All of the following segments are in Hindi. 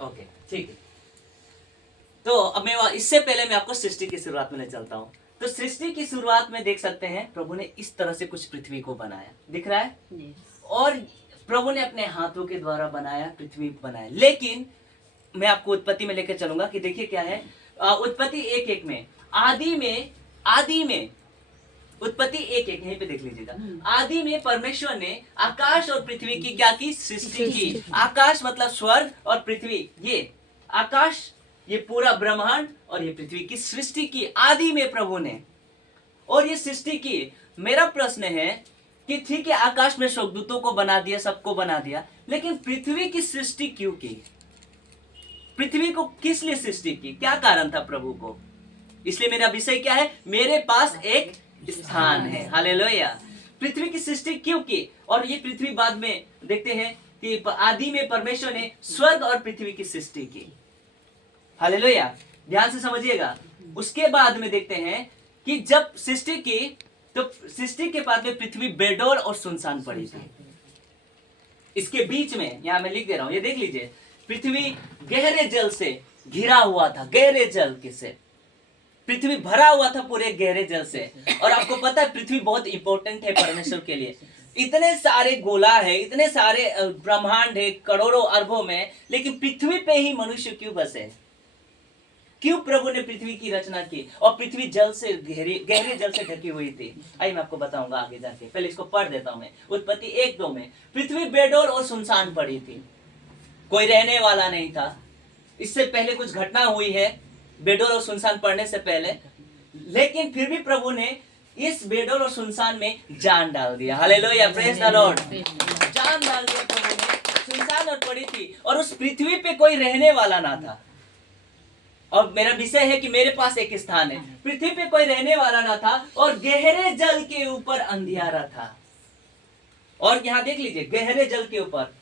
ओके, ठीक है। तो अब इससे पहले मैं आपको सृष्टि की शुरुआत में ले चलता हूँ। तो सृष्टि की शुरुआत में देख सकते हैं प्रभु ने इस तरह से कुछ पृथ्वी को बनाया, दिख रहा है। और प्रभु ने अपने हाथों के द्वारा बनाया, पृथ्वी बनाया। लेकिन मैं आपको उत्पत्ति में लेकर चलूंगा कि देखिए क्या है। उत्पत्ति 1:1 में, आदि में उत्पत्ति 1:1 यहीं पे देख लीजिएगा। आदि में परमेश्वर ने आकाश और पृथ्वी की क्या की? सृष्टि की। आकाश मतलब स्वर्ग और पृथ्वी, ये आकाश, ये पूरा ब्रह्मांड और ये पृथ्वी की सृष्टि की आदि में प्रभु ने। और ये सृष्टि की, मेरा प्रश्न है कि ठीक है आकाश में स्वर्गदूतों को बना दिया, सबको बना दिया, लेकिन पृथ्वी की सृष्टि क्यों की? पृथ्वी को किस लिए सृष्टि की? क्या कारण था प्रभु को? इसलिए मेरा विषय क्या है? मेरे पास एक स्थान है। हालेलुया। पृथ्वी की सृष्टि क्यों की? और ये पृथ्वी बाद में देखते हैं कि आदि में परमेश्वर ने स्वर्ग और पृथ्वी की सृष्टि की। हालेलुया, ध्यान से समझिएगा। उसके बाद में देखते हैं कि जब सृष्टि की, तो सृष्टि के बाद में पृथ्वी बेडौल और सुनसान पड़ी थी। इसके बीच में यहां मैं लिख दे रहा हूं, ये देख लीजिए, पृथ्वी गहरे जल से घिरा हुआ था। गहरे जल से पृथ्वी भरा हुआ था, पूरे गहरे जल से। और आपको पता है पृथ्वी बहुत इंपॉर्टेंट है परमेश्वर के लिए। इतने सारे गोला है, इतने सारे ब्रह्मांड है, करोड़ों अरबों में, लेकिन पृथ्वी पे ही मनुष्य क्यों बसे? क्यों प्रभु ने पृथ्वी की रचना की? और पृथ्वी जल से गहरे जल से ढकी हुई थी। आइए मैं आपको बताऊंगा आगे जाके, पहले इसको पढ़ देता हूं मैं। उत्पत्ति 1:2 में पृथ्वी बेडौल और सुनसान पड़ी थी, कोई रहने वाला नहीं था। इससे पहले कुछ घटना हुई है बेडौल और सुनसान पड़ने से पहले, लेकिन फिर भी प्रभु ने इस बेडौल और सुनसान में जान डाल दिया। Hallelujah, praise the Lord. जान डाल दिया प्रभु ने। सुनसान और पड़ी थी और उस पृथ्वी पे कोई रहने वाला ना था। और मेरा विषय है कि मेरे पास एक स्थान है। पृथ्वी पे कोई रहने वाला ना था और गहरे जल के ऊपर अंधियारा था। और यहां देख लीजिए, गहरे जल के ऊपर,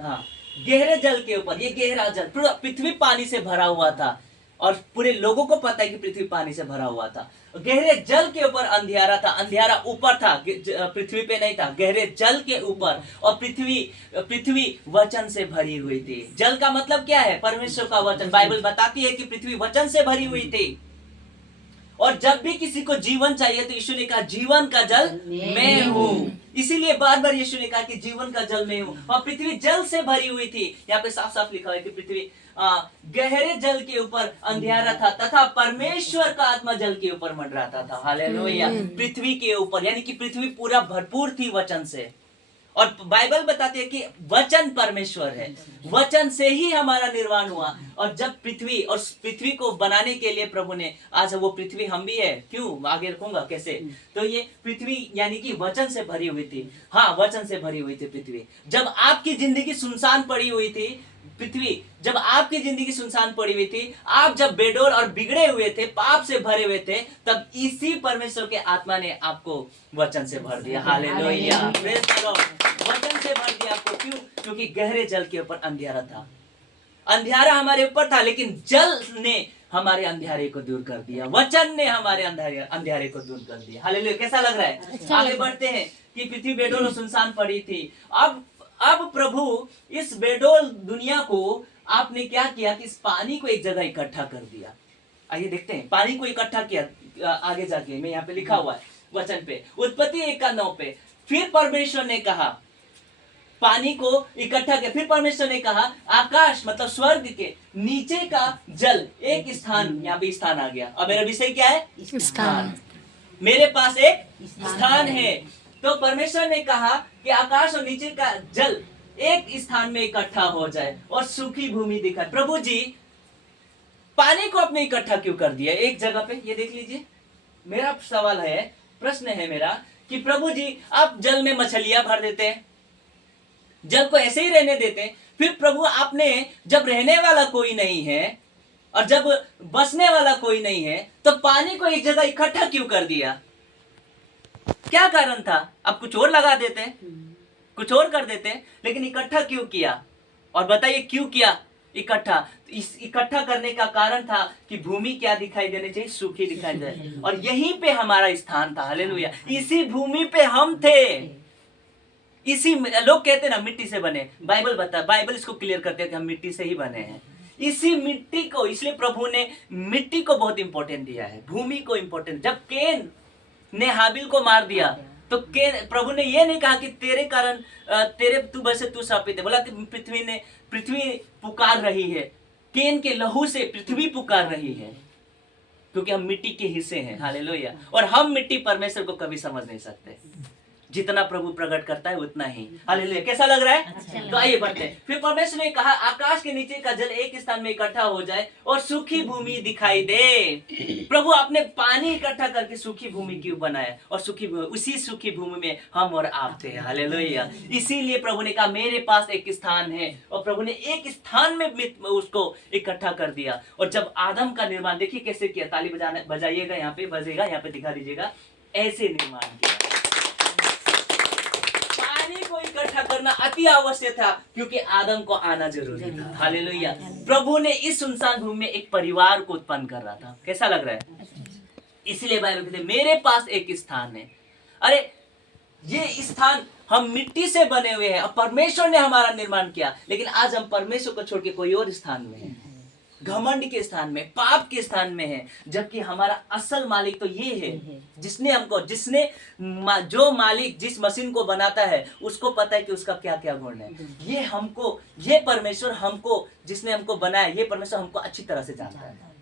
हाँ, गहरे जल के ऊपर, ये गहरा जल, पृथ्वी पानी से भरा हुआ था। और पूरे लोगों को पता है कि पृथ्वी पानी से भरा हुआ था। गहरे जल के ऊपर अंधियारा था। अंधियारा ऊपर था, पृथ्वी पे नहीं था, गहरे जल के ऊपर। और पृथ्वी वचन से भरी हुई थी। जल का मतलब क्या है? परमेश्वर का वचन। बाइबल बताती है कि पृथ्वी वचन से भरी हुई थी। और जब भी किसी को जीवन चाहिए तो यीशु ने कहा जीवन का जल मैं हूँ। इसीलिए बार बार यीशु ने कहा कि जीवन का जल मैं हूँ। और पृथ्वी जल से भरी हुई थी। यहाँ पे साफ साफ लिखा है कि पृथ्वी गहरे जल के ऊपर अंधियारा था तथा परमेश्वर का आत्मा जल के ऊपर मंडराता था। हालेलुया। पृथ्वी के ऊपर, यानी कि पृथ्वी पूरा भरपूर थी वचन से। और बाइबल बताती है कि वचन परमेश्वर है, वचन से ही हमारा निर्माण हुआ। और जब पृथ्वी को बनाने के लिए प्रभु ने, आज वो पृथ्वी हम भी है, क्यों आगे रखूंगा कैसे, तो ये पृथ्वी यानी कि वचन से भरी हुई थी। हाँ, वचन से भरी हुई थी पृथ्वी। जब आपकी जिंदगी सुनसान पड़ी हुई थी, पृथ्वी जब आपकी जिंदगी सुनसान पड़ी हुई थी, आप जब बेडौल और बिगड़े हुए थे, पाप से भरे हुए थे, तब इसी परमेश्वर के आत्मा ने आपको वचन से भर दिया। Hallelujah, praise the Lord. वचन से भर दिया आपको। क्यों? क्योंकि गहरे जल के ऊपर अंधियारा था। अंधियारा हमारे ऊपर था, लेकिन जल ने हमारे अंधियारे को दूर कर दिया। वचन ने हमारे अंधियारे को दूर कर दिया। हालेलुया। कैसा लग रहा है? आगे बढ़ते हैं कि पृथ्वी बेडौल और सुनसान पड़ी थी। अब प्रभु इस बेडौल दुनिया को आपने क्या किया कि इस पानी को एक जगह इकट्ठा कर दिया। आइए देखते हैं, पानी को इकट्ठा किया। आगे जाके मैं यहाँ पे लिखा हुआ है वचन पे, उत्पत्ति 1:9 पे, फिर परमेश्वर ने कहा, पानी को इकट्ठा किया। फिर परमेश्वर ने कहा आकाश मतलब स्वर्ग के नीचे का जल एक स्थान, यहाँ पे स्थान आ गया। अब मेरा विषय क्या है? स्थान। मेरे पास एक स्थान है। तो परमेश्वर ने कहा कि आकाश और नीचे का जल एक स्थान में इकट्ठा हो जाए और सूखी भूमि दिखाए। प्रभु जी पानी को आपने इकट्ठा क्यों कर दिया एक जगह पे? ये देख लीजिए। मेरा सवाल है, प्रश्न है मेरा कि प्रभु जी आप जल में मछलियां भर देते हैं, जल को ऐसे ही रहने देते हैं, फिर प्रभु आपने जब रहने वाला कोई नहीं है और जब बसने वाला कोई नहीं है, तो पानी को एक जगह इकट्ठा क्यों कर दिया? क्या कारण था? आप कुछ और लगा देते, कुछ और कर देते, लेकिन इकट्ठा क्यों किया? और बताइए क्यों किया इकट्ठा? इस इकट्ठा करने का कारण था कि भूमि क्या दिखाई देनी चाहिए? सूखी दिखाई दे। और यहीं पे हमारा स्थान था। हालेलुया। इसी भूमि पे हम थे। लोग कहते हैं ना मिट्टी से बने, बाइबल इसको क्लियर करते हैं कि हम मिट्टी से ही बने हैं। इसी मिट्टी को, इसलिए प्रभु ने मिट्टी को बहुत इंपॉर्टेंट दिया है, भूमि को इंपॉर्टेंट। जब केन ने हाबिल को मार दिया तो प्रभु ने ये नहीं कहा कि तेरे कारण तू श्रापित है, बोला कि पृथ्वी पुकार रही है, केन के लहू से पृथ्वी पुकार रही है, क्योंकि हम मिट्टी के हिस्से हैं। हालेलुया। और हम मिट्टी परमेश्वर को कभी समझ नहीं सकते, जितना प्रभु प्रकट करता है उतना ही। हालेलुया। कैसा लग रहा है? तो आइए बढ़ते हैं। फिर परमेश्वर ने कहा आकाश के नीचे का जल एक स्थान में इकट्ठा हो जाए और सूखी भूमि दिखाई दे। प्रभु आपने पानी इकट्ठा करके सूखी भूमि क्यों बनाया, और उसी सूखी भूमि में हम और आप थे। हालेलुया। इसीलिए प्रभु ने कहा मेरे पास एक स्थान है, और प्रभु ने एक स्थान में उसको इकट्ठा कर दिया। और जब आदम का निर्माण देखिए कैसे किया, ताली बजाइएगा, यहाँ पे बजेगा, यहाँ पे दिखा दीजिएगा, ऐसे निर्माण किया। को इकट्ठा करना अति आवश्यक था, क्योंकि आदम को आना जरूरी था। हालेलुया। प्रभु ने इस सुनसान भूमि में एक परिवार को उत्पन्न कर रहा था। कैसा लग रहा है? इसलिए बाइबल कहते हैं मेरे पास एक स्थान है। अरे ये स्थान, हम मिट्टी से बने हुए हैं और परमेश्वर ने हमारा निर्माण किया, लेकिन आज हम परमेश्वर को छोड़ के कोई और स्थान में हैं, घमंड के स्थान में, पाप के स्थान में है। जबकि हमारा असल मालिक तो ये है, जो मालिक जिस मशीन को बनाता है उसको पता है कि उसका क्या क्या गुण है। ये परमेश्वर हमको, जिसने हमको बनाया, ये परमेश्वर हमको अच्छी तरह से जानता है।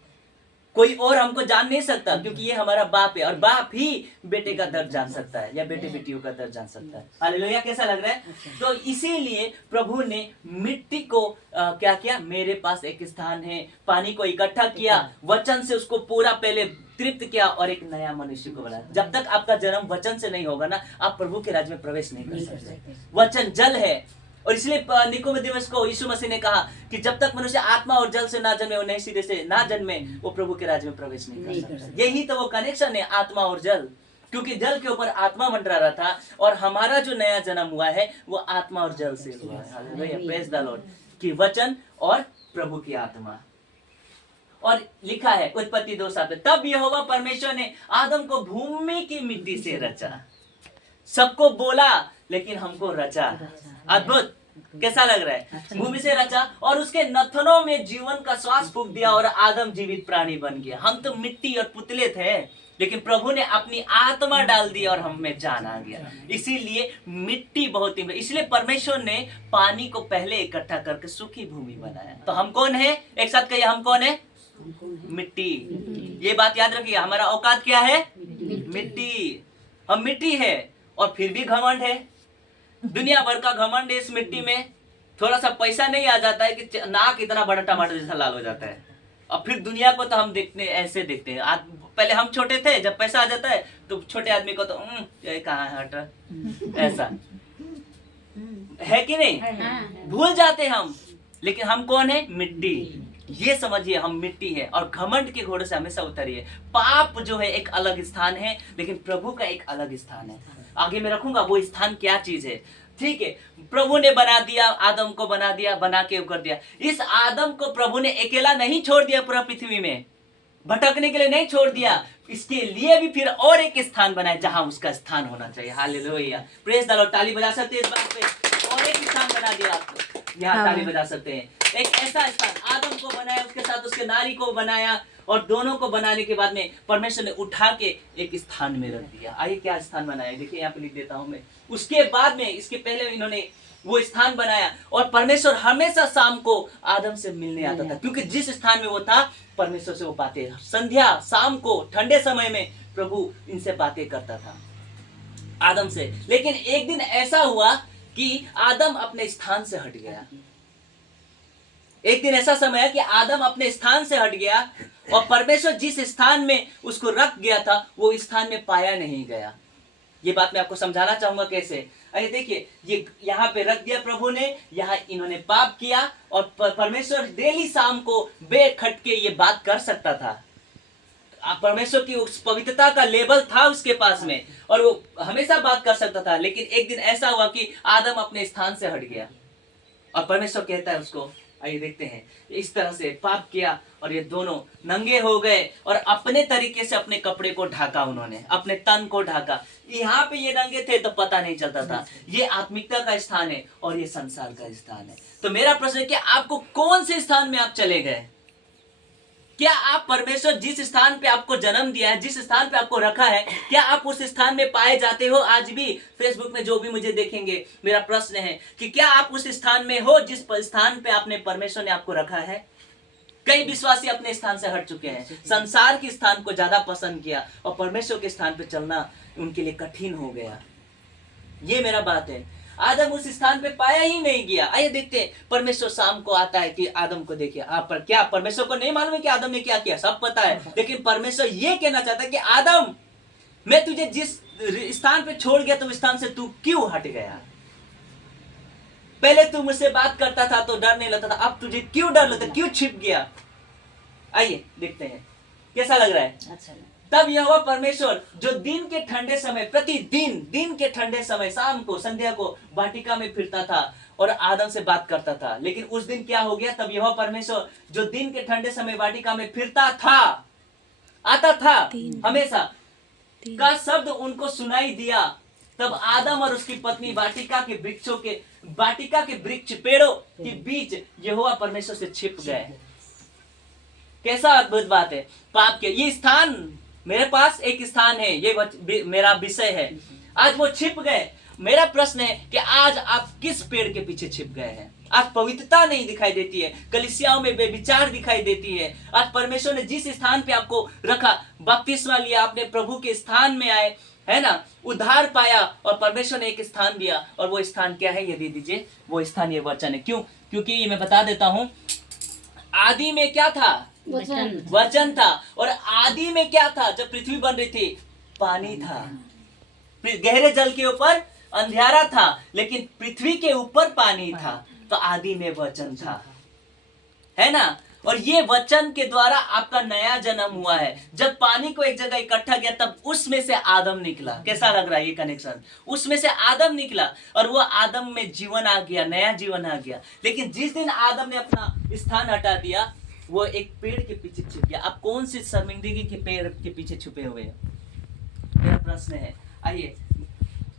कोई और हमको जान नहीं सकता, क्योंकि ये हमारा बाप है, और बाप ही बेटे का दर्द जान सकता है, या बेटे बेटियों का दर्द जान सकता है। हालेलुया। कैसा लग रहा है? तो इसीलिए प्रभु ने मिट्टी को क्या किया, मेरे पास एक स्थान है, पानी को इकट्ठा किया, वचन से उसको पूरा पहले तृप्त किया, और एक नया मनुष्य को बनाया। जब तक आपका जन्म वचन से नहीं होगा ना, आप प्रभु के राज्य में प्रवेश नहीं कर सकते। वचन जल है, और इसलिए निकोदेमुस को यीशु मसीह ने कहा कि जब तक मनुष्य आत्मा और जल से ना जन्मे, वो नए सिरे से ना जन्मे, वो प्रभु के राज्य में प्रवेश नहीं कर सकता। यही तो वो कनेक्शन है, आत्मा और जल, क्योंकि जल के ऊपर आत्मा मंडरा रहा था, और हमारा जो नया जन्म हुआ है वो आत्मा और जल से हुआ है। हालेलुया। Praise the Lord. कि वचन और प्रभु की आत्मा। और लिखा है उत्पत्ति 2:7, तब यहोवा परमेश्वर ने आदम को भूमि की मिट्टी से रचा। सबको बोला, लेकिन हमको रचा। अद्भुत। कैसा लग रहा है? भूमि से रचा, और उसके नथनों में जीवन का श्वास फूंक दिया, और आदम जीवित प्राणी बन गया। हम तो मिट्टी और पुतले थे, लेकिन प्रभु ने अपनी आत्मा डाल दी और हम में जान आ गया। इसीलिए मिट्टी बहुत ही, इसलिए परमेश्वर ने पानी को पहले इकट्ठा करके सूखी भूमि बनाया। तो हम कौन है? एक साथ कहिए, हम कौन है? मिट्टी। ये बात याद रखिए, हमारा औकात क्या है? मिट्टी। हम मिट्टी है, और फिर भी घमंड है। दुनिया भर का घमंड है इस मिट्टी में। थोड़ा सा पैसा नहीं आ जाता है कि नाक इतना बड़ा टमाटर जैसा लाल हो जाता है, और फिर दुनिया को तो हम ऐसे देखते हैं। पहले हम छोटे थे, जब पैसा आ जाता है तो छोटे आदमी को तो ये कहाँ है, हट, ऐसा है कि नहीं? भूल जाते हम। लेकिन हम कौन है? मिट्टी। ये समझिए, हम मिट्टी है, और घमंड के घोड़े से हमेशा उतरिए। पाप जो है एक अलग स्थान है, लेकिन प्रभु का एक अलग स्थान है। आगे मैं रखूंगा वो स्थान क्या चीज है। ठीक है, प्रभु ने बना दिया, आदम को बना दिया, बना के कर दिया। इस आदम को प्रभु ने अकेला नहीं छोड़ दिया, पूरा पृथ्वी में भटकने के लिए नहीं छोड़ दिया। इसके लिए भी फिर और एक स्थान बनाया जहां उसका स्थान होना चाहिए। हालेलुया। Praise the Lord. ताली बजा सकते हैं इस बात पे। और एक स्थान बना दिया आपको, यहाँ ताली बजा सकते हैं। एक ऐसा स्थान आदम को बनाया, उसके साथ उसके नारी को बनाया, और दोनों को बनाने के बाद में परमेश्वर ने उठा के एक स्थान में रख दिया। आइए क्या स्थान बनाया, देखिए यहाँ पे लिख देता हूं मैं। उसके बाद में, इसके पहले इन्होंने वो स्थान बनाया, और परमेश्वर हमेशा शाम को आदम से मिलने आता था, क्योंकि जिस स्थान में वो था परमेश्वर से वो बातें, संध्या शाम को ठंडे समय में प्रभु इनसे बातें करता था आदम से। लेकिन एक दिन ऐसा हुआ कि आदम अपने स्थान से हट गया। एक दिन ऐसा समय है कि आदम अपने स्थान से हट गया, और परमेश्वर जिस स्थान में उसको रख गया था वो स्थान में पाया नहीं गया। ये बात मैं आपको समझाना चाहूंगा कैसे। अरे देखिए, ये यहाँ पे रख दिया प्रभु ने, यहाँ इन्होंने पाप किया, और परमेश्वर डेली शाम को बेखटके ये बात कर सकता था। परमेश्वर की उस पवित्रता का लेवल था उसके पास में, और वो हमेशा बात कर सकता था। लेकिन एक दिन ऐसा हुआ कि आदम अपने स्थान से हट गया, और परमेश्वर कहता है उसको, आइए देखते हैं, इस तरह से पाप किया और ये दोनों नंगे हो गए और अपने तरीके से अपने कपड़े को ढाका, उन्होंने अपने तन को ढाका। यहाँ पे ये नंगे थे तो पता नहीं चलता था। ये आत्मिकता का स्थान है और ये संसार का स्थान है। तो मेरा प्रश्न है कि आपको कौन से स्थान में आप चले गए? क्या आप परमेश्वर जिस स्थान पे आपको जन्म दिया है, जिस स्थान पे आपको रखा है, क्या आप उस स्थान में पाए जाते हो? आज भी फेसबुक में जो भी मुझे देखेंगे, मेरा प्रश्न है कि क्या आप उस स्थान में हो जिस स्थान पे आपने परमेश्वर ने आपको रखा है? कई विश्वासी अपने स्थान से हट चुके हैं, संसार के स्थान को ज्यादा पसंद किया और परमेश्वर के स्थान पे चलना उनके लिए कठिन हो गया। ये मेरा बात है। आदम उस स्थान पे पाया ही नहीं गया। आइए देखते हैं, परमेश्वर शाम को आता है कि आदम को देखिए। आप पर क्या परमेश्वर को नहीं मालूम है कि आदम ने क्या किया? सब पता है, लेकिन परमेश्वर ये कहना चाहता है कि आदम, मैं तुझे जिस स्थान पे छोड़ गया, तुम स्थान से तू क्यों हट गया? पहले तू मुझसे बात करता था तो डर नहीं लगता था, अब तुझे क्यों डर लगता, क्यों छिप गया? आइए देखते हैं कैसा लग रहा है। अच्छा। तब यहोवा परमेश्वर जो दिन के ठंडे समय, प्रतिदिन दिन के ठंडे समय शाम को संध्या को वाटिका में फिरता था और आदम से बात करता था। लेकिन उस दिन क्या हो गया? तब यहोवा परमेश्वर जो दिन के ठंडे समय वाटिका में फिरता था, आता था हमेशा, का शब्द उनको सुनाई दिया। तब आदम और उसकी पत्नी वाटिका के वृक्ष पेड़ों के बीच यहोवा परमेश्वर से छिप गए। कैसा अद्भुत बात है। पाप के ये स्थान, मेरे पास एक स्थान है, ये मेरा विषय है। आज वो छिप गए। मेरा प्रश्न है कि आज आप किस पेड़ के पीछे छिप गए हैं? आज पवित्रता नहीं दिखाई देती है, कलीसियाओं में बेविचार दिखाई देती है। आज परमेश्वर ने जिस स्थान पे आपको रखा, बपतिस्मा लिया, आपने प्रभु के स्थान में आए, है ना, उद्धार पाया और परमेश्वर ने एक स्थान दिया। और वो स्थान क्या है? ये दे दीजिए। वो स्थान ये वचन है। क्यों? क्योंकि ये मैं बता देता हूं, आदि में क्या था? वचन था। और आदि में क्या था? जब पृथ्वी बन रही थी, पानी था। गहरे जल के ऊपर अंधियारा था, लेकिन पृथ्वी के ऊपर पानी था। तो आदि में वचन था, है ना। और ये वचन के द्वारा आपका नया जन्म हुआ है। जब पानी को एक जगह इकट्ठा किया, तब उसमें से आदम निकला। कैसा लग रहा है ये कनेक्शन? उसमें से आदम निकला और वो आदम में जीवन आ गया, नया जीवन आ गया। लेकिन जिस दिन आदम ने अपना स्थान हटा दिया, वो एक पेड़ के पीछे छिप गया। आप कौन सी शर्मिंदगी के पेड़ के पीछे छुपे हुए हैं? मेरा प्रश्न है। आइए,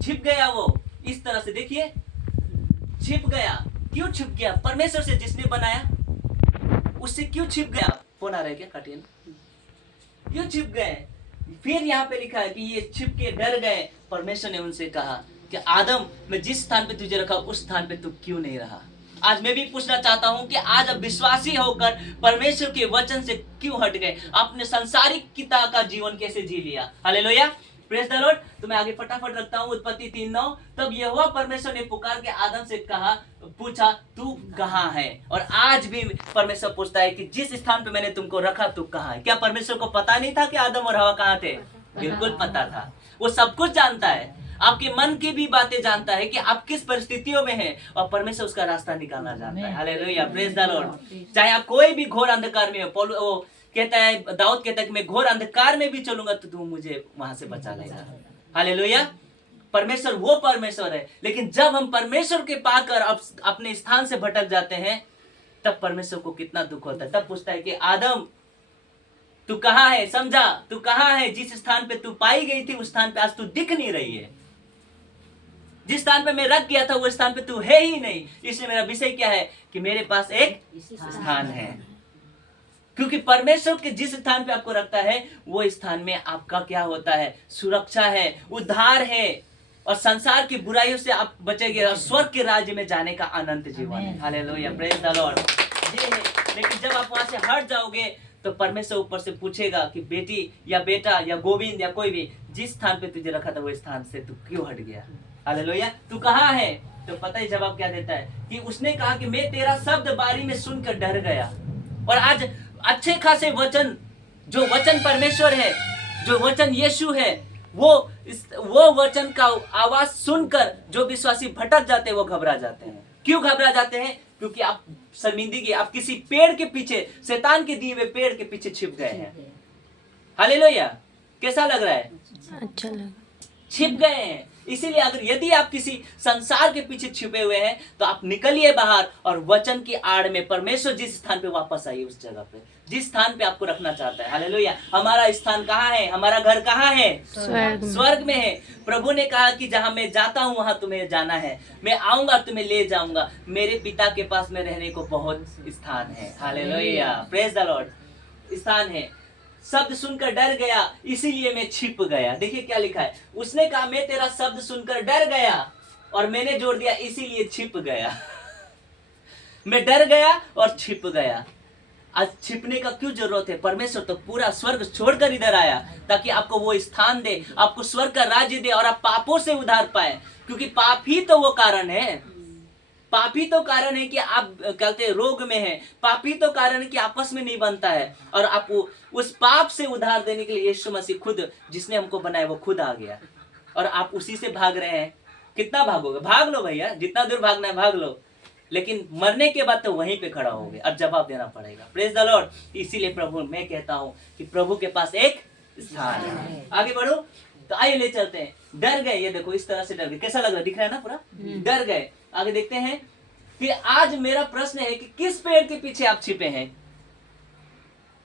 छिप गया वो इस तरह से, देखिए छिप गया। क्यों छिप गया? परमेश्वर से जिसने बनाया उससे क्यों छिप गया? फोन आ रहा है क्या? काटिए ना। क्यों छिप गए? फिर यहाँ पे लिखा है कि ये छिप के डर गए। परमेश्वर ने उनसे कहा कि आदम, मैं जिस स्थान पे तुझे रखा उस स्थान पे तू क्यों नहीं रहा? आज मैं भी पूछना चाहता हूं कि आज अब विश्वासी होकर परमेश्वर के वचन से क्यों हट गए? आपने संसारिकता का जीवन कैसे जी लिया? Hallelujah, praise the Lord. तो मैं आगे फटाफट रखता हूं। उत्पत्ति 3:9। तब यहोवा परमेश्वर ने पुकार के आदम से पूछा, तू कहाँ है? और आज भी परमेश्वर पूछता है कि जिस स्थान पे मैंने तुमको रखा, तू कहाँ है? क्या परमेश्वर को पता नहीं था कि आदम और हवा कहाँ थे? बिल्कुल पता था। वो सब कुछ जानता है, आपके मन की भी बातें जानता है कि आप किस परिस्थितियों में हैं, और परमेश्वर उसका रास्ता निकालना जानता है। Hallelujah, praise the Lord. चाहे आप कोई भी घोर अंधकार में हो, वो कहता है, दाऊद कहता है कि मैं घोर अंधकार में भी चलूंगा तो तू मुझे वहां से बचा लेगा। हालेलुया। परमेश्वर वो परमेश्वर है। लेकिन जब हम परमेश्वर के पाकर अपने स्थान से भटक जाते हैं, तब परमेश्वर को कितना दुख होता है। तब पूछता है कि आदम, तू कहाँ है? समझा, तू कहाँ है? जिस स्थान पे तू पाई गई थी उस स्थान पे आज तू दिख नहीं रही है। जिस स्थान पे मैं रख गया था वो स्थान पे तू है ही नहीं। इसलिए मेरा विषय क्या है कि मेरे पास एक स्थान है। क्योंकि परमेश्वर के जिस स्थान पे आपको रखता है, वो स्थान में आपका क्या होता है? सुरक्षा है, उद्धार है, और संसार की बुराइयों से आप बचेंगे और स्वर्ग के राज्य में जाने का अनंत जीवन है। Hallelujah, praise the Lord. ये है। लेकिन जब आप वहां से हट जाओगे तो परमेश्वर ऊपर से पूछेगा कि बेटी या बेटा या गोविंद या कोई भी, जिस स्थान पे तुझे रखा था वो स्थान से तू क्यों हट गया? हालेलुया। तू कहाँ है? तो पता ही जवाब क्या देता है कि उसने कहा कि मैं तेरा शब्द बारी में सुनकर डर गया। और आज अच्छे खासे वचन, जो वचन परमेश्वर है, जो वचन यीशु है, वो वचन का आवाज सुनकर जो विश्वासी भटक जाते हैं वो घबरा जाते हैं। क्यों घबरा जाते हैं? क्योंकि आप शर्मिंदगी, आप किसी पेड़ के पीछे, शैतान के दिए हुए पेड़ के पीछे छिप गए हैं। हालेलुया। कैसा लग रहा है? अच्छा लगा। छिप गए हैं। इसीलिए अगर यदि आप किसी संसार के पीछे छिपे हुए हैं तो आप निकलिए बाहर और वचन की आड़ में परमेश्वर जिस स्थान पे वापस आइए, उस जगह पे जिस स्थान पे आपको रखना चाहता है। हालेलुया। हमारा स्थान कहाँ है? हमारा घर कहाँ है? स्वर्ग में है। प्रभु ने कहा कि जहां मैं जाता हूं वहां तुम्हें जाना है, मैं आऊंगा तुम्हें ले जाऊंगा, मेरे पिता के पास में रहने को बहुत स्थान है। Hallelujah, praise the Lord. स्थान है। शब्द सुनकर डर गया इसीलिए मैं छिप गया। देखिए क्या लिखा है, उसने कहा मैं तेरा शब्द सुनकर डर गया, और मैंने जोड़ दिया इसीलिए छिप गया। मैं डर गया और छिप गया। आज छिपने का क्यों जरूरत है? परमेश्वर तो पूरा स्वर्ग छोड़कर इधर आया ताकि आपको वो स्थान दे, आपको स्वर्ग का राज्य दे और आप पापों से उधार पाए, क्योंकि पाप ही तो वो कारण है। पाप ही तो कारण है कि आप कहते रोग में हैं, पाप ही तो कारण है कि आपस में नहीं बनता है, और आप उस पाप से उधार देने के लिए यीशु मसीह खुद, जिसने हमको बनाया, वो खुद आ गया, और आप उसी से भाग रहे हैं। कितना भागोगे? भाग लो भैया, जितना दूर भागना है भाग लो, लेकिन मरने के बाद तो वहीं पे खड़ा होगे और जवाब देना पड़ेगा। Praise the Lord. इसीलिए प्रभु, मैं कहता हूं कि प्रभु के पास एक स्थान है। आगे बढ़ो तो आइए ले चलते हैं। डर गए, ये देखो इस तरह से डर गए। कैसा लग रहा है? दिख रहा है ना पूरा? डर गए। आगे देखते हैं कि आज मेरा प्रश्न है कि किस पेड़ के पीछे आप छिपे हैं?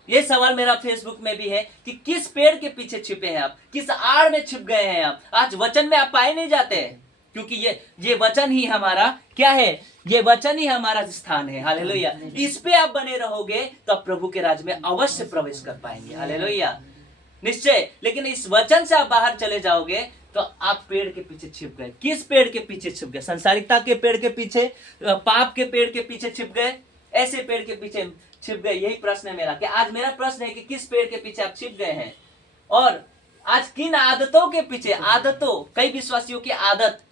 ये सवाल मेरा फेसबुक में भी है कि किस पेड़ के पीछे छिपे हैं आप, किस आड़ में छिप गए हैं आप। आज वचन में आप पाए नहीं जाते हैं, क्योंकि ये वचन ही हमारा क्या है? ये वचन ही हमारा स्थान है। हालेलुया। इस पे आप बने रहोगे तो आप प्रभु के राज्य में अवश्य प्रवेश कर पाएंगे। हालेलुया, निश्चय। लेकिन इस वचन से आप बाहर चले जाओगे तो आप पेड़ के पीछे छिप गए। किस पेड़ के पीछे छिप गए? संसारिकता के पेड़ के पीछे, पाप के पेड़ के पीछे छिप गए, ऐसे पेड़ के पीछे छिप गए? यही प्रश्न है मेरा, कि आज मेरा प्रश्न है कि किस पेड़ के पीछे आप छिप गए हैं, और आज किन आदतों के पीछे, आदतों, कई विश्वासियों की आदत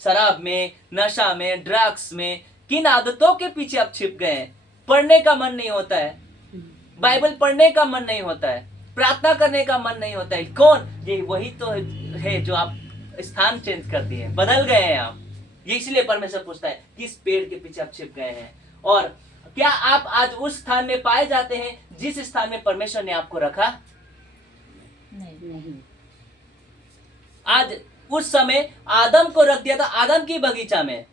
शराब में, नशा में, ड्रग्स में, किन आदतों के पीछे आप छिप गए हैं? पढ़ने का मन नहीं होता है, बाइबल पढ़ने का मन नहीं होता है, प्रार्थना करने का मन नहीं होता है। कौन? ये वही तो है जो आप स्थान चेंज कर दिए, बदल गए हैं आप। ये इसलिए परमेश्वर पूछता है किस पेड़ के पीछे आप छिप गए हैं, और क्या आप आज उस स्थान में पाए जाते हैं जिस स्थान में परमेश्वर ने आपको रखा? नहीं। आज उस समय आदम को रख दिया था आदम की बगीचा में,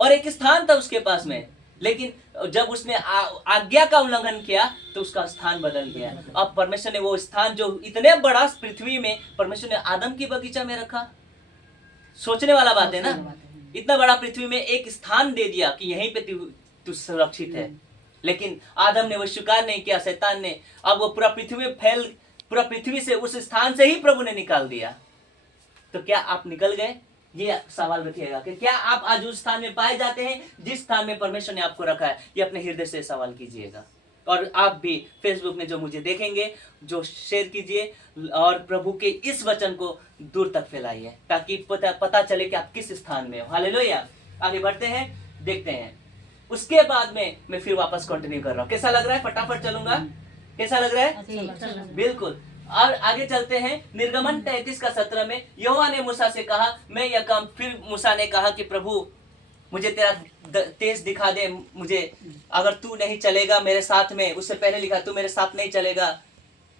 और एक स्थान था उसके पास में, लेकिन जब उसने आज्ञा का उल्लंघन किया तो उसका स्थान बदल गया। अब परमेश्वर ने वो स्थान जो इतने बड़ा पृथ्वी में, परमेश्वर ने आदम की बगीचा में रखा। सोचने वाला बात है ना, इतना बड़ा पृथ्वी में एक स्थान दे दिया कि यहीं पे तू सुरक्षित है। लेकिन आदम ने वो स्वीकार नहीं किया, शैतान ने। अब वो पूरा पृथ्वी से, उस स्थान से ही प्रभु ने निकाल दिया। तो क्या आप निकल गए? ये सवाल रखिएगा कि क्या आप आज उस स्थान में पाए जाते हैं जिस स्थान में परमेश्वर ने आपको रखा है? ये अपने हृदय से सवाल कीजिएगा। और आप भी फेसबुक में जो मुझे देखेंगे, जो शेयर कीजिए, और प्रभु के इस वचन को दूर तक फैलाइए, ताकि पता चले कि आप किस स्थान में हो। हालेलुया। आगे बढ़ते हैं, देखते हैं। उसके बाद में मैं फिर वापस कंटिन्यू कर रहा हूँ। कैसा लग रहा है? फटाफट चलूंगा। कैसा लग रहा है? बिल्कुल। और आगे चलते हैं। निर्गमन 33 का 17 में यहोवा ने मूसा से कहा मैं यह काम, फिर मूसा ने कहा कि प्रभु मुझे तेरा तेज दिखा दे, मुझे, अगर तू नहीं चलेगा मेरे साथ में। उससे पहले लिखा तू मेरे साथ नहीं चलेगा,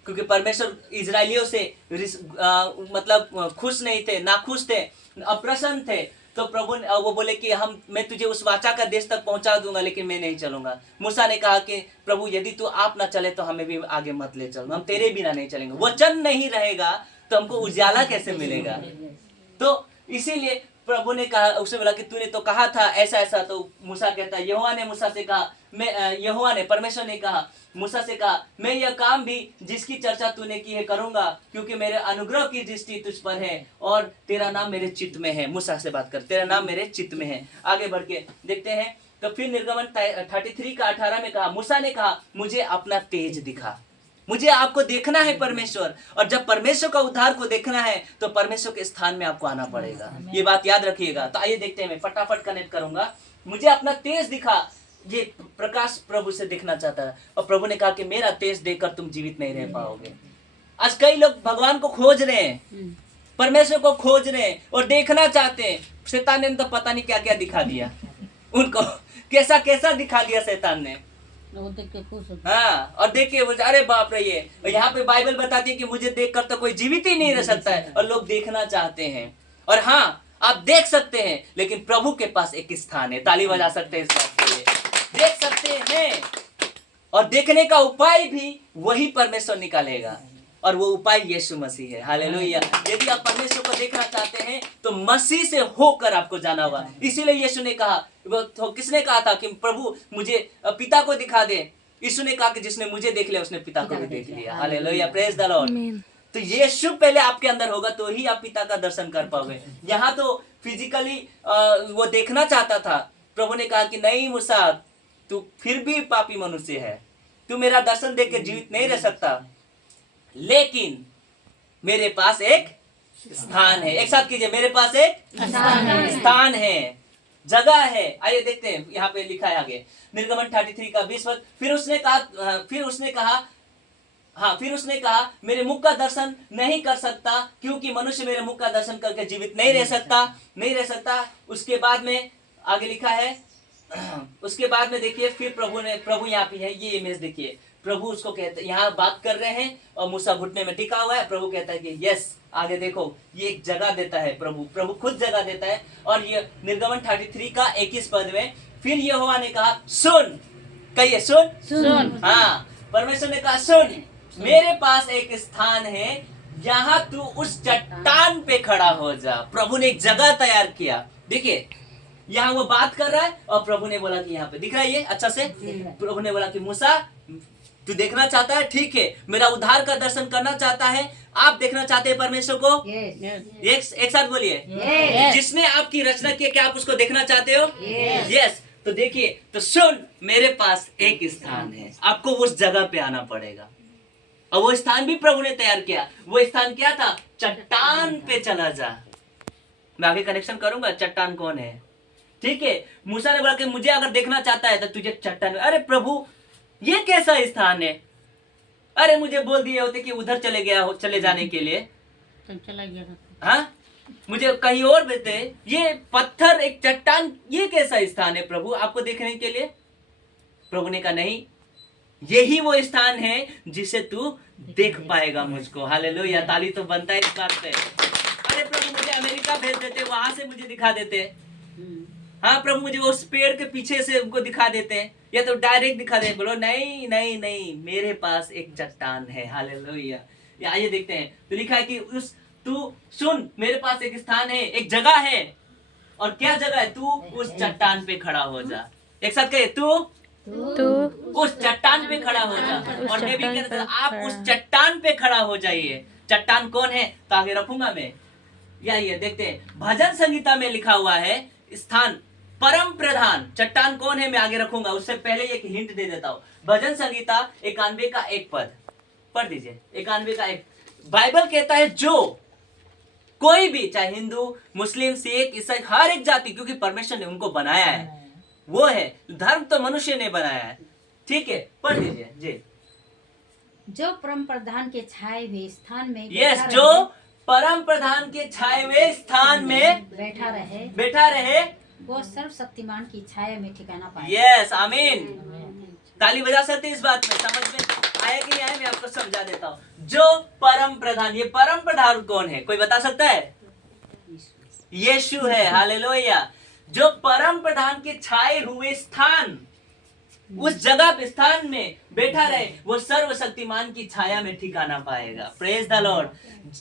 क्योंकि परमेश्वर इजराइलियों से मतलब खुश नहीं थे, नाखुश थे, अप्रसन्न थे। तो प्रभु वो बोले कि मैं तुझे उस वाचा का देश तक पहुंचा दूंगा, लेकिन मैं नहीं चलूंगा। मूसा ने कहा कि प्रभु यदि तू आप ना चले तो हमें भी आगे मत ले चलो, हम तेरे बिना नहीं चलेंगे। वचन नहीं रहेगा तो हमको उजाला कैसे मिलेगा? तो इसीलिए प्रभु ने कहा, उसने बोला कि तूने तो कहा था ऐसा ऐसा। तो मूसा कहता है, यहोवा ने मूसा से कहा, परमेश्वर ने कहा मूसा से कहा मैं यह काम भी जिसकी चर्चा तूने की है करूंगा, क्योंकि मेरे अनुग्रह की दृष्टि तुझ पर है और तेरा नाम मेरे चित्त में है। मूसा से बात कर, तेरा नाम मेरे चित्त में है। आगे बढ़ के देखते हैं। तो फिर निर्गमन 33 का 18 में कहा, मूसा ने कहा मुझे अपना तेज दिखा, मुझे आपको देखना है परमेश्वर। और जब परमेश्वर का उद्धार को देखना है तो परमेश्वर के स्थान में आपको आना पड़ेगा। ये बात याद रखिएगा। तो आइए देखते हैं, मैं फटाफट कनेक्ट करूंगा। मुझे अपना तेज दिखा, ये प्रकाश प्रभु से देखना चाहता है। और प्रभु ने कहा कि मेरा तेज देखकर तुम जीवित नहीं रह पाओगे। आज कई लोग भगवान को खोज रहे हैं, परमेश्वर को खोज रहे हैं और देखना चाहते हैं। शैतान ने तो पता नहीं क्या क्या दिखा दिया उनको, कैसा कैसा दिखा दिया शैतान ने। हाँ, और देखिए अरे बाप रे, ये यहाँ पे बाइबल बताती है कि मुझे देखकर तो कोई जीवित ही नहीं रह सकता है, और लोग देखना चाहते हैं। और हाँ, आप देख सकते हैं, लेकिन प्रभु के पास एक स्थान है। ताली बजा सकते हैं इस बात के लिए। देख सकते हैं, और देखने का उपाय भी वही परमेश्वर निकालेगा, और वो उपाय यीशु मसीह है। हालेलुया। यदि आप परमेश्वर को देखना चाहते हैं तो मसीह से होकर आपको जाना होगा। इसीलिए यीशु ने कहा, तो किसने कहा था कि प्रभु मुझे पिता को दिखा दे? यीशु ने कहा कि जिसने मुझे देख लिया उसने पिता को भी देख लिया। Hallelujah, praise the Lord. तो यीशु पहले आपके अंदर होगा तो ही आप पिता का दर्शन कर पाओगे। यहाँ तो फिजिकली वो देखना चाहता था। प्रभु ने कहा कि नहीं मूसा, तू फिर भी पापी मनुष्य है, तू मेरा दर्शन देख के जीवित नहीं रह सकता, लेकिन मेरे पास एक स्थान है। एक साथ कीजिए, मेरे पास एक स्थान है, जगह है। आइए देखते हैं, यहाँ पे लिखा है आगे, निर्गमन 33 का 20 पद। फिर उसने कहा मेरे मुख का दर्शन नहीं कर सकता, क्योंकि मनुष्य मेरे मुख का दर्शन करके जीवित नहीं रह सकता। उसके बाद में आगे लिखा है, उसके बाद में देखिए, फिर प्रभु यहाँ पे है, ये इमेज देखिए। प्रभु उसको कहते, यहाँ बात कर रहे हैं और मूसा घुटने में टिका हुआ है। प्रभु कहता है कि यस, आगे देखो, ये एक जगह देता है प्रभु खुद जगह देता है। और ये निर्गमन 33 का 21 पद में, फिर यहोवा ने कहा सुन, कहिए सुन। हाँ, परमेश्वर ने कहा सुन, मेरे पास एक स्थान है, यहाँ तू उस चट्टान पे खड़ा हो जा। प्रभु ने एक जगह तैयार किया। देखिए, यहाँ वो बात कर रहा है और प्रभु ने बोला कि यहाँ पे दिख रहा है ये अच्छा से। प्रभु ने बोला कि मूसा, तू देखना चाहता है, ठीक है, मेरा उद्धार का दर्शन करना चाहता है, आप देखना चाहते हैं परमेश्वर को? एक साथ बोलिए, जिसने आपकी रचना की, क्या आप उसको देखना चाहते हो? यस। तो देखिए, तो सुन, मेरे पास एक स्थान है, आपको उस जगह पे आना पड़ेगा। और वो स्थान भी प्रभु ने तैयार किया। वो स्थान क्या था? चट्टान पे चला जा। मैं आगे कनेक्शन करूंगा, चट्टान कौन है, ठीक है। मूसा ने बोला कि मुझे अगर देखना चाहता है तो तुझे चट्टान। अरे प्रभु, ये कैसा स्थान है? अरे मुझे बोल दिए होते कि उधर चले जाने के लिए, तो चला गया था। हाँ, मुझे कहीं और भेजते। ये पत्थर, एक चट्टान, ये कैसा स्थान है प्रभु आपको देखने के लिए? प्रभु ने कहा नहीं, यही वो स्थान है जिसे तू देख पाएगा मुझको। हालेलुया, ताली तो बनता है इस बात पे। अरे प्रभु, मुझे अमेरिका भेज देते, वहां से मुझे दिखा देते। हाँ प्रभु, मुझे उस पेड़ के पीछे से उनको दिखा देते, या तो डायरेक्ट दिखा दे। बोलो नहीं नहीं नहीं, मेरे पास एक चट्टान है। हालेलुया। आइए देखते हैं, तो लिखा है कि तू सुन, मेरे पास एक स्थान है, एक जगह है। और क्या जगह है? तू उस चट्टान पे खड़ा हो जा। एक साथ कहे, तू उस चट्टान पे खड़ा हो जा। और मैं भी कहता हूं, आप उस चट्टान पे खड़ा हो जाइए। चट्टान कौन है तो आगे रखूंगा मैं। ये देखते हैं, भजन संहिता में लिखा हुआ है स्थान परम प्रधान। चट्टान कौन है मैं आगे रखूंगा, उससे पहले एक हिंट दे देता हूं। भजन संहिता 91 का 1 पद पढ़ दीजिए। 91 का 1, बाइबल कहता है जो कोई भी, चाहे हिंदू, मुस्लिम, सिख, ईसाई, हर एक जाति, क्योंकि परमेश्वर ने उनको बनाया है, वो है धर्म तो मनुष्य ने बनाया है, ठीक है। पढ़ दीजिए जी। जो परम प्रधान के छाए हुए स्थान में, यस, जो परम प्रधान के छाए हुए स्थान में बैठा रहे, वो सर्वशक्तिमान की छाया में ठिकाना पाए। यस, आमीन। ताली बजा सकते इस बात में, समझ में आया कि नहीं आया? मैं आपको समझा देता हूँ। जो परम प्रधान, ये परम प्रधान कौन है, कोई बता सकता है? यीशु है। हालेलुया। जो परम प्रधान के छाए हुए स्थान, उस जगह पे, स्थान में बैठा रहे, वो सर्वशक्तिमान की छाया में ठिकाना पाएगा। Praise the Lord.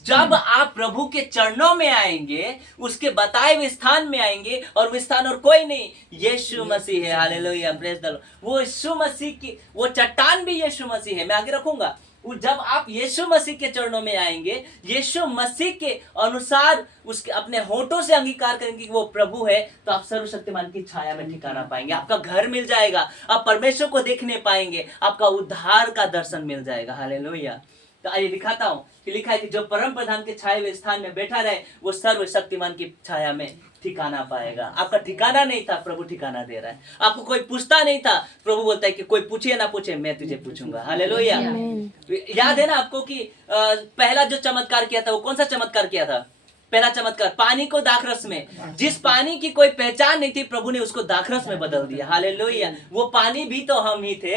जब आप प्रभु के चरणों में आएंगे, उसके बताए हुए स्थान में आएंगे, और वो स्थान और कोई नहीं, यीशु मसीह है। Hallelujah, praise the Lord. वो यीशु मसीह की, वो चट्टान भी यीशु मसीह है। मैं आगे रखूंगा। जब आप यीशु मसीह के चरणों में आएंगे, यीशु मसीह के अनुसार उसके अपने होठों से अंगीकार करेंगे कि वो प्रभु है, तो आप सर्वशक्तिमान की छाया में ठिकाना पाएंगे। आपका घर मिल जाएगा, आप परमेश्वर को देखने पाएंगे, आपका उद्धार का दर्शन मिल जाएगा। हालेलुया। तो आइए दिखाता हूं कि लिखा है कि जो परम प्रधान के छाए हुए स्थान में बैठा रहे, वो सर्वशक्तिमान की छाया में ठिकाना पाएगा। आपका ठिकाना नहीं था, प्रभु ठिकाना दे रहा है। आपको कोई पूछता नहीं था, प्रभु बोलता है कि कोई पूछे ना पूछे, मैं तुझे पूछूंगा। हालेलुया। याद है ना आपको कि पहला जो चमत्कार किया था, वो कौन सा चमत्कार किया था? पहला चमत्कार, पानी को दाखरस में। जिस पानी की कोई पहचान नहीं थी, प्रभु ने उसको दाखरस में बदल दिया। हालेलुया। वो पानी भी तो हम ही थे।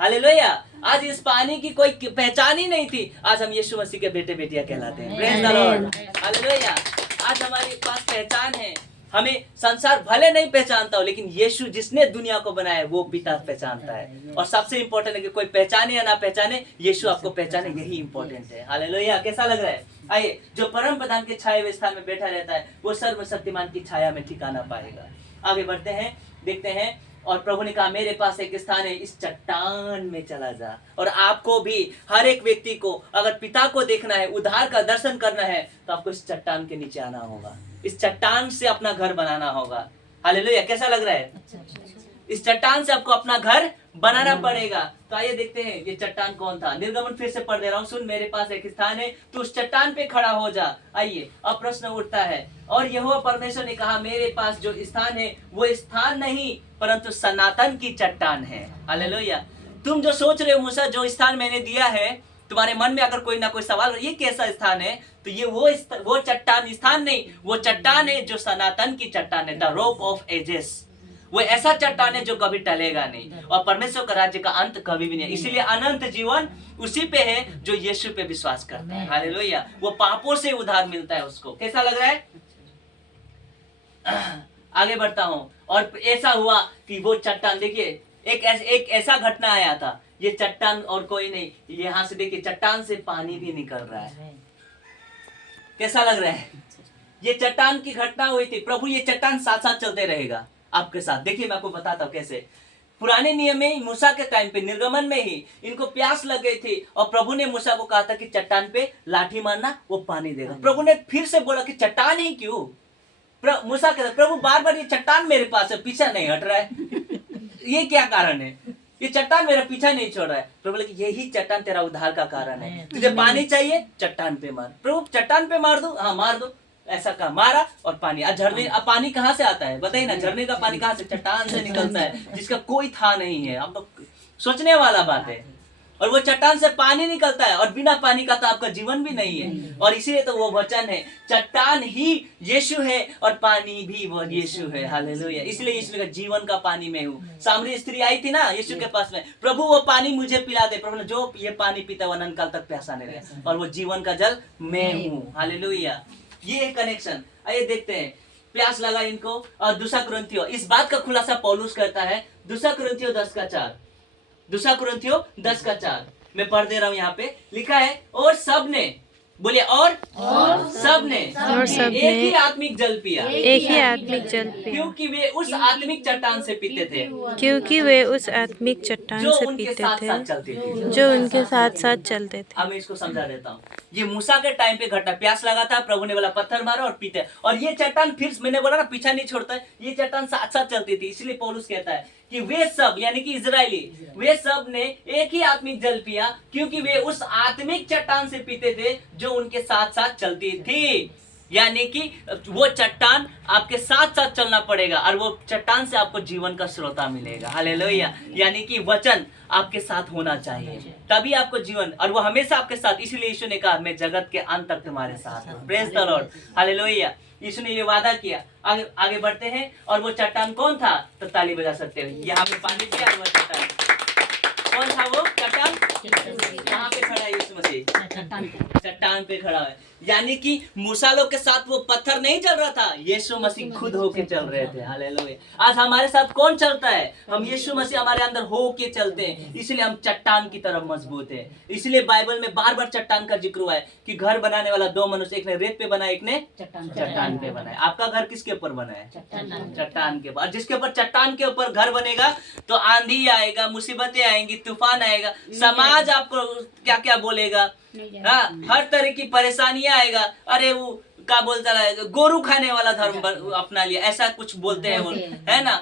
हालेलुया। आज इस पानी की कोई पहचान ही नहीं थी, आज हम यीशु मसीह के बेटे बेटियां कहलाते हैं। Praise the Lord. हालेलुया। आज हमारे पास पहचान है। हमें संसार भले नहीं पहचानता हो, लेकिन यीशु जिसने दुनिया को बनाया है वो पिता पहचानता है। और सबसे इंपॉर्टेंट है कि कोई पहचाने या ना पहचाने, यीशु आपको पहचाने, यही इंपॉर्टेंट है। हालेलुया। कैसा लग रहा है? आइए, जो परम प्रधान के छाए हुए स्थान में बैठा रहता है वो सर्वशक्तिमान की छाया में ठिकाना पाएगा। आगे बढ़ते हैं, देखते हैं। और प्रभु ने कहा मेरे पास एक स्थान है, इस चट्टान में चला जा। और आपको भी, हर एक व्यक्ति को, अगर पिता को देखना है, उद्धार का दर्शन करना है, तो आपको इस चट्टान के नीचे आना होगा। इस चट्टान से अपना घर बनाना होगा। हालेलुया। कैसा लग रहा है? इस चट्टान से आपको अपना घर बनाना पड़ेगा। तो आइए देखते हैं ये चट्टान कौन था। निर्गमन फिर से पढ़ दे रहा हूँ, सुन, मेरे पास एक स्थान है, तू उस चट्टान पे खड़ा हो जा। आइए, अब प्रश्न उठता है, और यहोवा परमेश्वर ने कहा मेरे पास जो स्थान है वो स्थान नहीं परंतु सनातन की चट्टान है। हालेलुया। तुम जो सोच रहे हो मूसा, जो स्थान मैंने दिया है, तुम्हारे मन में अगर कोई ना कोई सवाल, ये कैसा स्थान है, तो ये वो चट्टान स्थान नहीं, वो चट्टान है जो सनातन की चट्टान है, द रॉक ऑफ एजेस। वो ऐसा चट्टान है जो कभी टलेगा नहीं, और परमेश्वर का राज्य का अंत कभी भी नहीं। इसीलिए अनंत जीवन उसी पे है जो यीशु पे विश्वास करता है। हालेलुया। वो पापों से उद्धार मिलता है उसको। कैसा लग रहा है? आगे बढ़ता हूं। और ऐसा हुआ कि वो चट्टान, देखिए, एक ऐसा घटना आया था। ये चट्टान और कोई नहीं, यहाँ से देखिए चट्टान से पानी भी निकल रहा है। कैसा लग रहा है? ये चट्टान की घटना हुई थी। प्रभु ये चट्टान साथ साथ चलते रहेगा आपके साथ। देखिए, मैं आपको बताता हूँ कैसे। पुराने नियम में मूसा के टाइम पे, निर्गमन में ही इनको प्यास लग गई थी, और प्रभु ने मूसा को कहा था कि चट्टान पे लाठी मारना, वो पानी देगा। प्रभु ने फिर से बोला कि चट्टान ही क्यों? मूसा कहता, प्रभु बार बार ये चट्टान मेरे पास है, पीछा नहीं हट रहा है, ये क्या कारण है? ये चट्टान मेरा पीछा नहीं छोड़ रहा है। प्रभु बोले कि यही चट्टान तेरा उद्धार का कारण है। तुझे पानी चाहिए, चट्टान पे मार। प्रभु चट्टान पे मार दो? हाँ मार दो। ऐसा कहा, मारा, और पानी। अब झरने, अब पानी कहाँ से आता है बताइए ना? झरने का पानी कहाँ से? चट्टान से निकलता है, जिसका कोई था नहीं है। अब सोचने वाला बात है। और वो चट्टान से पानी निकलता है, और बिना पानी का तो आपका जीवन भी नहीं है। और इसीलिए तो वो वचन है, चट्टान ही यीशु है और पानी भी वो यीशु है। हालेलुया। इसलिए यीशु का जीवन का पानी में हूँ। सामरी स्त्री आई थी ना यीशु के पास में, प्रभु वो पानी मुझे पिला दे। प्रभु ने, जो ये पानी पीता वो अनंत काल तक प्यासा नहीं रहेगा, और वो जीवन का जल मैं हूँ। हालेलुया। ये एक कनेक्शन। आइए देखते हैं, प्यास लगा इनको। और दूसरा कुरिन्थियों, इस बात का खुलासा पौलुस करता है। दूसरा कुरिन्थियों 10:4, दूसरा कुरिन्थियों 10:4 मैं पढ़ दे रहा हूं। यहाँ पे लिखा है, और सबने, बोलिए, और सबने एक ही आत्मिक जल पिया, एक ही आत्मिक जल पिया, क्योंकि वे उस आत्मिक चट्टान से पीते थे क्योंकि वे उस आत्मिक चट्टान जो से उनके पीते साथ थे, साथ चलती थी। जो उनके साथ साथ चलते थे। अब मैं इसको समझा देता हूँ। ये मूसा के टाइम पे घटना, प्यास लगा था, प्रभु ने बोला पत्थर मारो और पीते। और ये चट्टान, फिर मैंने बोला ना, पीछा नहीं छोड़ता है, ये चट्टान साथ साथ चलती थी। इसलिए पौलुस कहता है कि वे सब, यानी कि इजरायली, वे सब ने एक ही आत्मिक जल पिया, क्योंकि वे उस आत्मिक चट्टान से पीते थे जो उनके साथ साथ चलती थी। यानी कि वो चट्टान आपके साथ साथ चलना पड़ेगा, और वो चट्टान से आपको जीवन का स्रोता मिलेगा। हालेलुया। यानी कि वचन आपके साथ होना चाहिए, तभी आपको जीवन, और वो हमेशा आपके साथ। इसीलिए यीशु ने कहा, मैं जगत के अंत तक तुम्हारे साथ हूं। Praise the Lord. हालेलुया। यीशु ने ये वादा किया। आगे बढ़ते हैं। और वो चट्टान कौन था? तो ताली बजा सकते हो। यहाँ पे पानी दिया है, वो चट्टान कौन था? वो चट्टान यहाँ पे खड़ा है यीशु मसीह, चट्टान पे खड़ा है। यानी कि मूसा लोग के साथ वो पत्थर नहीं चल रहा था, यीशु मसीह खुद होके चल रहे थे। हालेलुया। आज हमारे साथ कौन चलता है? हम यीशु मसीह हमारे अंदर होके चलते हैं, इसलिए हम चट्टान की तरफ मजबूत है। इसलिए बाइबल में बार बार चट्टान का जिक्र हुआ है कि घर बनाने वाला दो मनुष्य, एक ने रेत पे बनाया, एक ने चट्टान पे बनाया। आपका घर किसके ऊपर बना है? चट्टान के ऊपर। जिसके ऊपर चट्टान के ऊपर घर बनेगा तो आंधी आएगा, मुसीबतें आएंगी, तूफान आएगा, समाज आपको क्या क्या बोलेगा, हाँ, हर तरह की परेशानियां आएगा। अरे वो क्या बोलता है, गोरू खाने वाला धर्म अपना लिया, ऐसा कुछ बोलते हैं वो, है ना।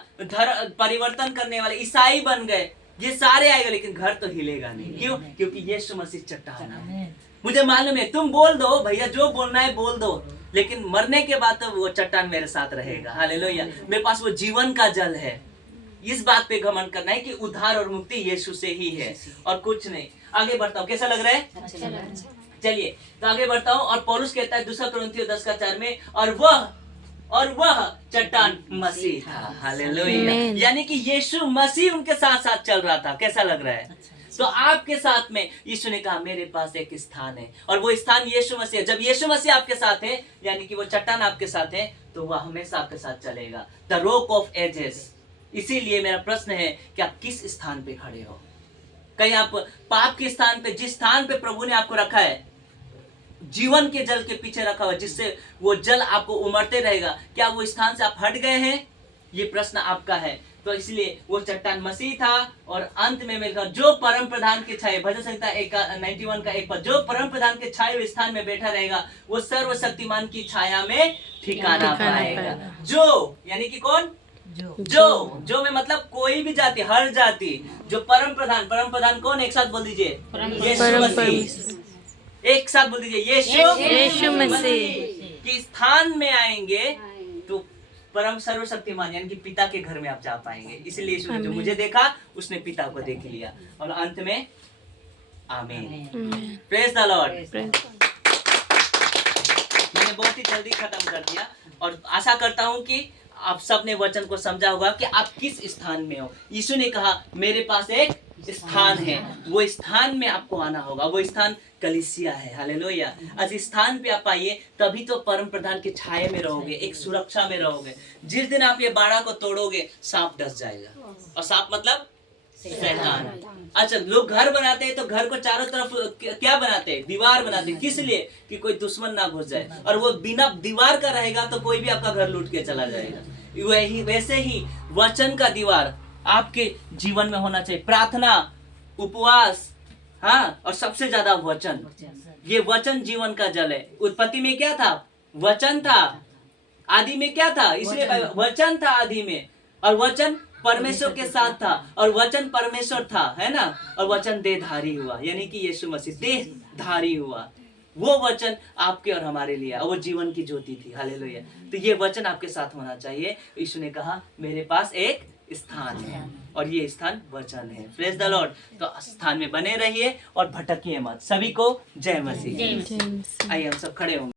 परिवर्तन करने वाले ईसाई बन गए, ये सारे आएगा, लेकिन घर तो हिलेगा नहीं। क्यों? क्योंकि यीशु मसीह चट्टान है। मुझे मालूम है, तुम बोल दो भैया, जो बोलना है बोल दो, लेकिन मरने के बाद तो वो चट्टान मेरे साथ रहेगा। हालेलुया। मेरे पास वो जीवन का जल है। इस बात पे घमंड करना है कि उद्धार और मुक्ति यीशु से ही है और कुछ नहीं। आगे बढ़ता हूँ, कैसा लग रहा है? चलिए तो आगे बढ़ता हूँ। और पौलुस कहता है दूसरा कुरिन्थियों 10:4 में, और वह चट्टान मसीह था। हालेलुया। यानी कि यीशु मसीह उनके साथ साथ चल रहा था। कैसा लग रहा है? तो आपके साथ में यीशु ने कहा मेरे पास एक स्थान है, और वो स्थान यीशु मसीह है। जब यीशु मसीह आपके साथ है, यानी कि वो चट्टान आपके साथ है, तो वह हमेशा आपके साथ चलेगा। The rock of ages. इसीलिए मेरा प्रश्न है कि आप किस स्थान पे खड़े हो? कहीं आप पाप के स्थान पे, जिस स्थान पे प्रभु ने आपको रखा है, जीवन के जल के पीछे रखा हुआ, जिससे वो जल आपको उमड़ते रहेगा, क्या वो स्थान से आप हट गए हैं? ये प्रश्न आपका है। तो इसलिए वो चट्टान मसीह था, और अंत में मैं जो परम प्रधान के छाए, भजन संहिता 91 का 1 पद, जो परम प्रधान के छाए हुए स्थान में बैठा रहेगा, वो सर्वशक्तिमान की छाया में ठिकाना पाएगा। जो यानी कि कौन? जो में मतलब कोई भी जाति, हर जाति, जो परम प्रधान कौन? एक साथ बोल दीजिए, यीशु मसीह। एक साथ बोल दीजिए, यीशु मसीह के स्थान में आएंगे तो परम सर्वशक्तिमान यानी कि पिता के घर में आप जा पाएंगे। इसलिए यीशु ने जो मुझे देखा, उसने पिता को देख लिया। और अंत में आमीन, प्रेज द लॉर्ड। मैंने बहुत ही जल्दी खत्म कर दिया, और आशा करता हूं कि आप सबने वचन को समझा होगा कि आप किस स्थान में हो। यीशु ने कहा मेरे पास एक स्थान है, वो स्थान में आपको आना होगा। वो स्थान कलीसिया है। हालेलुया। आज इस स्थान पे आप आइए, तभी तो परम प्रधान के छाये में रहोगे, एक सुरक्षा में रहोगे। जिस दिन आप ये बाड़ा को तोड़ोगे, सांप डस जाएगा। और सांप मतलब शैतान। अच्छा, लोग घर बनाते हैं तो घर को चारों तरफ क्या बनाते हैं? दीवार बनाते हैं। किस लिए? कि कोई दुश्मन ना घुस जाए। और वो बिना दीवार का रहेगा तो कोई भी आपका घर लूट के चला जाएगा। वैसे ही वचन का दीवार आपके जीवन में होना चाहिए। प्रार्थना, उपवास, हाँ, और सबसे ज्यादा वचन। ये वचन जीवन का जल है। उत्पत्ति में क्या था? वचन था। आदि में क्या था? इसलिए वचन था आदि में, और वचन परमेश्वर के साथ था, और वचन परमेश्वर था, है ना। और वचन देहधारी हुआ, यानी कि यीशु मसीह देहधारी हुआ। वो वचन आपके और हमारे लिए, और वो जीवन की ज्योति थी। हालेलुया। तो ये वचन आपके साथ होना चाहिए। यीशु ने कहा मेरे पास एक स्थान है, और ये स्थान वचन है। Praise the Lord. तो स्थान में बने रहिए और भटकिए मत। सभी को जय मसीह। आइए हम सब खड़े होंगे।